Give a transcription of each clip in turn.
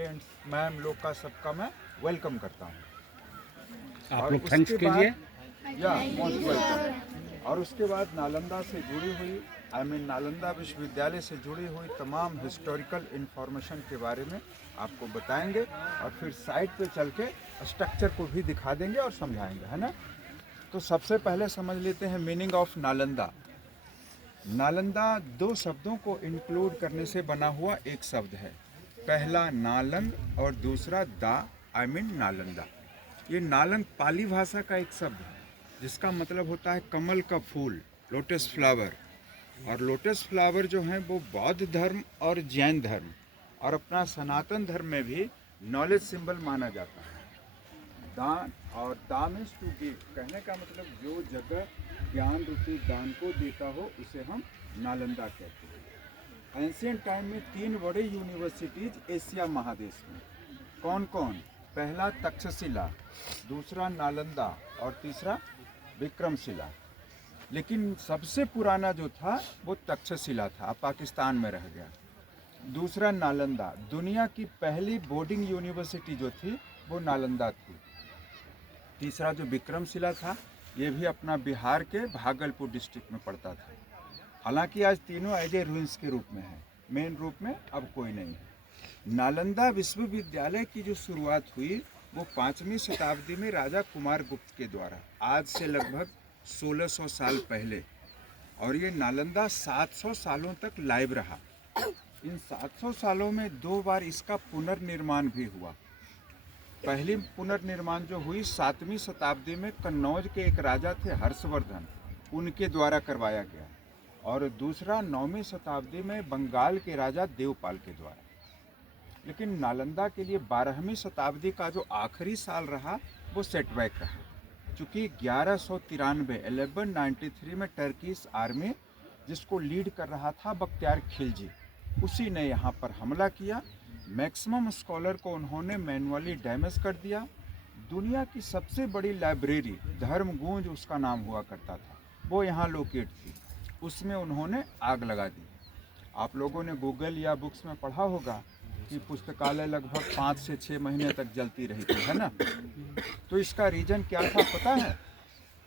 Students, ma'am लोग का सबका मैं वेलकम करता हूँ। आप लोग थैंक्स कीजिए। या मोस्ट वेलकम। और उसके बाद नालंदा से जुड़ी हुई नालंदा विश्वविद्यालय से जुड़ी हुई तमाम हिस्टोरिकल इंफॉर्मेशन के बारे में आपको बताएंगे और फिर साइट पे चल के स्ट्रक्चर को भी दिखा देंगे और समझाएंगे, है ना। तो सबसे पहले समझ लेते हैं मीनिंग ऑफ नालंदा। नालंदा दो शब्दों को इंक्लूड करने से बना हुआ एक शब्द है। पहला नालंद और दूसरा नालंदा। ये नालंद पाली भाषा का एक शब्द है जिसका मतलब होता है कमल का फूल, लोटस फ्लावर। और लोटस फ्लावर जो है वो बौद्ध धर्म और जैन धर्म और अपना सनातन धर्म में भी नॉलेज सिंबल माना जाता है। दान और दान इज टू गिव, कहने का मतलब जो जगह ज्ञान रूपी दान को देता हो उसे हम नालंदा कहते हैं। एंशिएंट टाइम में 3 बड़े यूनिवर्सिटीज एशिया महादेश में। कौन कौन? पहला तक्षशिला, दूसरा नालंदा और तीसरा विक्रमशिला। लेकिन सबसे पुराना जो था वो तक्षशिला था, अब पाकिस्तान में रह गया। दूसरा नालंदा, दुनिया की पहली बोर्डिंग यूनिवर्सिटी जो थी वो नालंदा थी। तीसरा जो विक्रमशिला था ये भी अपना बिहार के भागलपुर डिस्ट्रिक्ट में पड़ता था। हालांकि आज तीनों एज ए रूइंस के रूप में है, मेन रूप में अब कोई नहीं है। नालंदा विश्वविद्यालय की जो शुरुआत हुई वो 5वीं शताब्दी में राजा कुमार गुप्त के द्वारा, आज से लगभग 1600 साल पहले। और ये नालंदा 700 सालों तक लाइव रहा। इन 700 सालों में 2 बार इसका पुनर्निर्माण भी हुआ। पहली पुनर्निर्माण जो हुई 7वीं शताब्दी में कन्नौज के एक राजा थे हर्षवर्धन, उनके द्वारा करवाया गया। और दूसरा 9वीं शताब्दी में बंगाल के राजा देवपाल के द्वारा। लेकिन नालंदा के लिए 12वीं शताब्दी का जो आखिरी साल रहा वो सेटबैक रहा, चूँकि 1193 में टर्किश आर्मी जिसको लीड कर रहा था बख्तियार खिलजी, उसी ने यहाँ पर हमला किया। मैक्सिमम स्कॉलर को उन्होंने मैनुअली डैमेज कर दिया। दुनिया की सबसे बड़ी लाइब्रेरी धर्मगूंज उसका नाम हुआ करता था, वो यहाँ लोकेट थी, उसमें उन्होंने आग लगा दी। आप लोगों ने गूगल या बुक्स में पढ़ा होगा कि पुस्तकालय लगभग 5 से 6 महीने तक जलती रही थी, है ना। तो इसका रीजन क्या था पता है?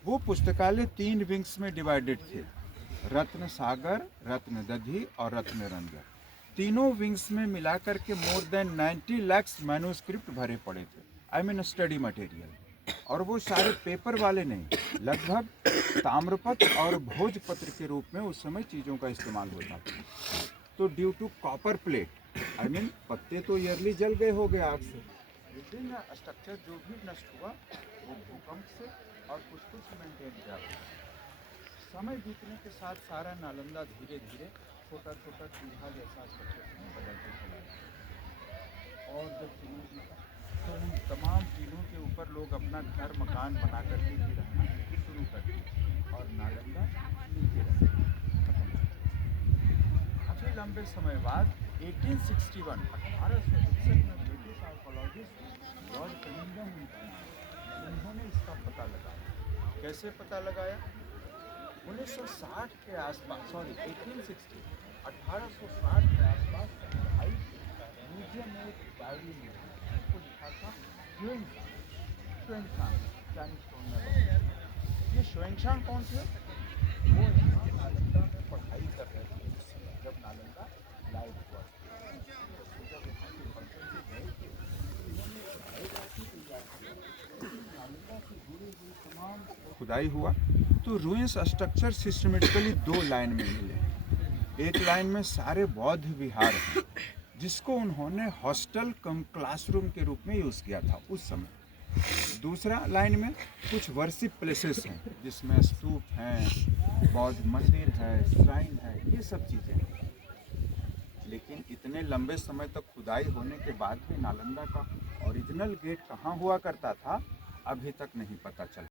वो पुस्तकालय 3 विंग्स में डिवाइडेड थे, रत्न सागर, रत्न दधी और रत्न रंजन। तीनों विंग्स में मिलाकर के मोर देन 90 लाख मैन्युस्क्रिप्ट भरे पड़े थे, स्टडी मटेरियल। और वो सारे पेपर वाले नहीं, लगभग ताम्रपत्र और भोजपत्र के रूप में उस समय चीज़ों का इस्तेमाल होता था। तो ड्यू टू कॉपर प्लेट, पत्ते तो ईयरली जल गए हो गए आग से। विभिन्न स्ट्रक्चर जो भी नष्ट हुआ वो भूकंप से और कुछ मेंटेन किया। समय बीतने के साथ सारा नालंदा धीरे धीरे छोटा छोटा चूल्हा जैसा स्ट्रक्चर में बदलते चला गया। और जब समय बीता तो उन तमाम चीज़ों के ऊपर लोग अपना घर मकान बना करके भी रहना शुरू कर दिए और नालंदा नीचे रह खत्म। काफ़ी लंबे समय बाद 1861 में ब्रिटिश आर्कोलॉजिस्ट लॉर्ड कनिंघम उन्होंने इसका पता लगाया। कैसे पता लगाया? 1960 के आसपास, 1860 के आसपास म्यूजियम में एक डायरी में उसको लिखा था शुएंशान, ये शुएंशान कौन थे? वो यहाँ नालंदा में पढ़ाई कर रहे थे उस समय जब नालंदा लाइव हुआ। तो जब यहाँ से पढ़ते हुए गए थे नालंदा से जुड़ी हुई तमाम खुदाई हुआ तो रूइंस स्ट्रक्चर सिस्टमेटिकली 2 लाइन में मिले। एक लाइन में सारे बौद्ध विहार हैं जिसको उन्होंने हॉस्टल कम क्लासरूम के रूप में यूज़ किया था उस समय। दूसरा लाइन में कुछ वर्शिप प्लेसेस हैं जिसमें स्तूप हैं, बौद्ध मंदिर है, श्राइन है, ये सब चीज़ें हैं। लेकिन इतने लंबे समय तक खुदाई होने के बाद भी नालंदा का ओरिजिनल गेट कहाँ हुआ करता था अभी तक नहीं पता चला।